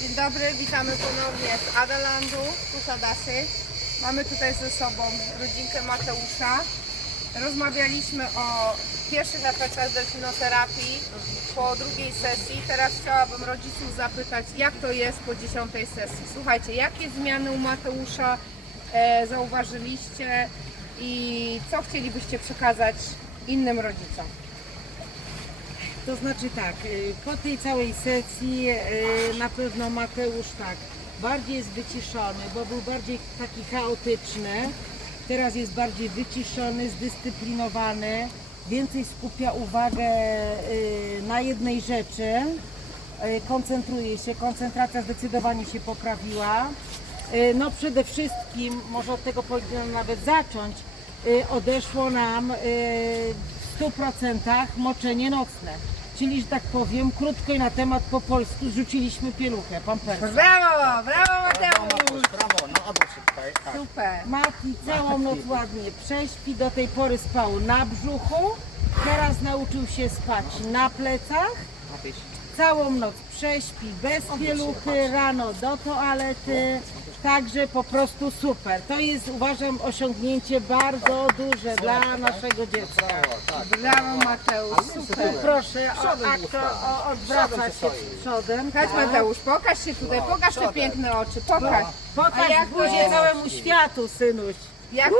Dzień dobry, witamy ponownie z Adalandu, tu Sadasy. Mamy tutaj ze sobą rodzinkę Mateusza. Rozmawialiśmy o pierwszych efektach delfinoterapii po drugiej sesji. Teraz chciałabym rodziców zapytać, jak to jest po dziesiątej sesji. Słuchajcie, jakie zmiany u Mateusza e, zauważyliście i co chcielibyście przekazać innym rodzicom? To znaczy tak, y, po tej całej sesji y, na pewno Mateusz tak, bardziej jest wyciszony, bo był bardziej taki chaotyczny. Teraz jest bardziej wyciszony, zdyscyplinowany, więcej skupia uwagę y, na jednej rzeczy, koncentruje się, koncentracja zdecydowanie się poprawiła. No przede wszystkim, może od tego powinnam nawet zacząć, odeszło nam 100% moczenie nocne. Czyli, że tak powiem, krótko i na temat po polsku zrzuciliśmy pieluchę, pampersy. Brawo, brawo Mateusz! Brawo, no obróć się tutaj. Tak. Super. Mati całą noc ładnie prześpi, do tej pory spał na brzuchu, teraz nauczył się spać na plecach, Napisz. Całą noc prześpi bez pieluchy, rano do toalety, także po prostu super. To jest uważam osiągnięcie bardzo duże dla naszego dziecka. Brawo, Mateusz, super. Proszę o, usta. o odwracać się przodem. Chodź tak. Mateusz, pokaż się tutaj, pokaż te piękne oczy, pokaż. A Pokaż jak to buzię całemu światu, synuś. jak,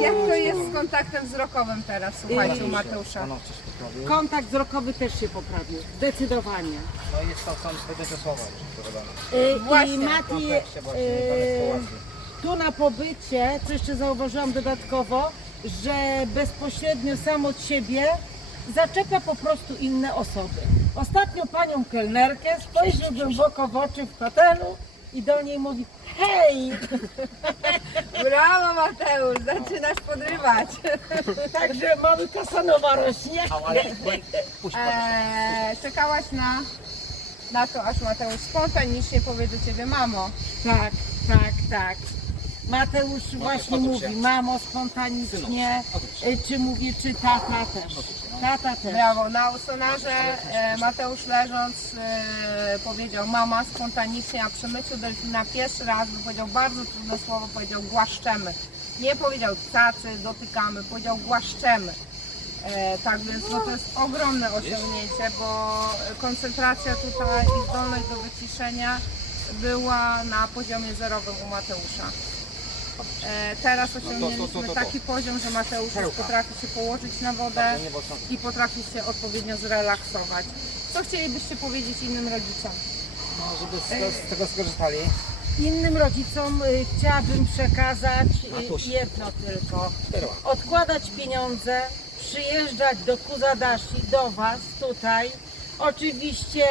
jak to jest z kontaktem wzrokowym teraz, słuchajcie, u Mateusza? Coś poprawił. Kontakt wzrokowy też się poprawił, zdecydowanie. No i jest to sam swego te słowa już dodane. Y, Właśnie, I Mati, właśnie y, danej sytuacji. tu na pobycie, co jeszcze zauważyłam dodatkowo, że bezpośrednio sam od siebie zaczepia po prostu inne osoby. Ostatnio panią kelnerkę spojrzał głęboko w oczy w hotelu i do niej mówi hej! Brawo Mateusz, zaczynasz podrywać. Także mamy kasanowa rośnie. Eee, czekałaś na, na to, aż Mateusz spontanicznie powie do ciebie mamo. Tak, tak, tak. Mateusz właśnie odwróć się. mówi, mamo spontanicznie, odwróć się. y, czy mówi, czy tata też. Tata też. Brawo, na usonarze e, Mateusz leżąc e, powiedział mama spontanicznie, a przy myciu delfina pierwszy raz powiedział bardzo trudne słowo, powiedział głaszczemy. Nie powiedział cacy, dotykamy, powiedział głaszczemy. E, tak więc no, to jest ogromne osiągnięcie, bo koncentracja tutaj i zdolność do wyciszenia była na poziomie zerowym u Mateusza. E, teraz to, osiągnęliśmy taki poziom, że Mateusz już potrafi się położyć na wodę mocno. i potrafi się odpowiednio zrelaksować. Co chcielibyście powiedzieć innym rodzicom? No, żeby z, tego- z tego skorzystali. Innym rodzicom y, chciałabym przekazać y, Matuś. jedno tylko. Odkładać pieniądze, przyjeżdżać do Kuzadashi, do Was tutaj. Oczywiście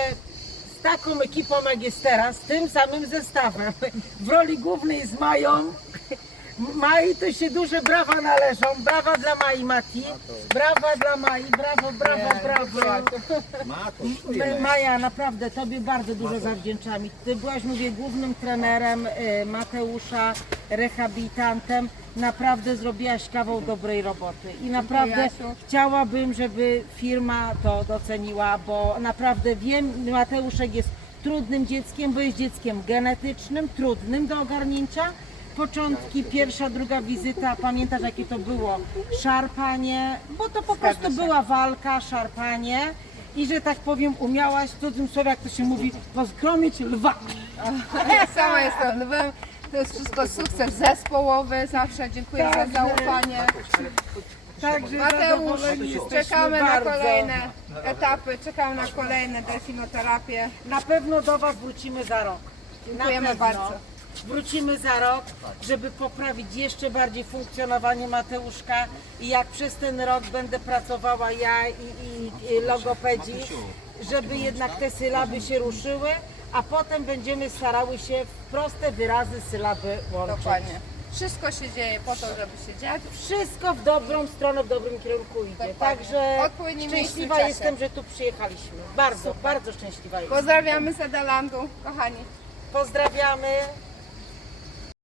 taką ekipą jak jest teraz, z tym samym zestawem. W roli głównej z Mają. Mai to się duże brawa należą. Brawa dla Mai Mati. Brawa dla Mai. Brawo, brawo, brawo. My, Maja, naprawdę Tobie bardzo dużo zawdzięczamy. Ty byłaś, mówię, głównym trenerem y, Mateusza, rehabilitantem. Naprawdę zrobiłaś kawał dobrej roboty i naprawdę Jasiu. chciałabym, żeby firma to doceniła, bo naprawdę wiem, Mateuszek jest trudnym dzieckiem, bo jest dzieckiem genetycznym, trudnym do ogarnięcia. Początki, pierwsza, druga wizyta, pamiętasz jakie to było? Szarpanie, bo to po prostu była walka, szarpanie i że tak powiem umiałaś w cudzym słowie, jak to się mówi, poskromić lwa. Ja sama jestem lwem. To jest wszystko sukces zespołowy. Zawsze dziękuję za zaufanie. Także Mateusz, zadowoleni jesteśmy czekamy na bardzo. kolejne etapy, czekamy na kolejne delfinoterapię. Na pewno do Was wrócimy za rok. Dziękujemy pewno. bardzo. Wrócimy za rok, żeby poprawić jeszcze bardziej funkcjonowanie Mateuszka i jak przez ten rok będę pracowała ja i, i, i logopedzi, żeby jednak te sylaby się ruszyły, a potem będziemy starały się w proste wyrazy sylaby łączyć. Dokładnie. Wszystko się dzieje po to, żeby się dziać. Wszystko w dobrą stronę, w dobrym kierunku idzie. Dokładnie. Także miejscu szczęśliwa czasie. jestem, że tu przyjechaliśmy. Bardzo, bardzo szczęśliwa jestem. Pozdrawiamy z kochani. Pozdrawiamy.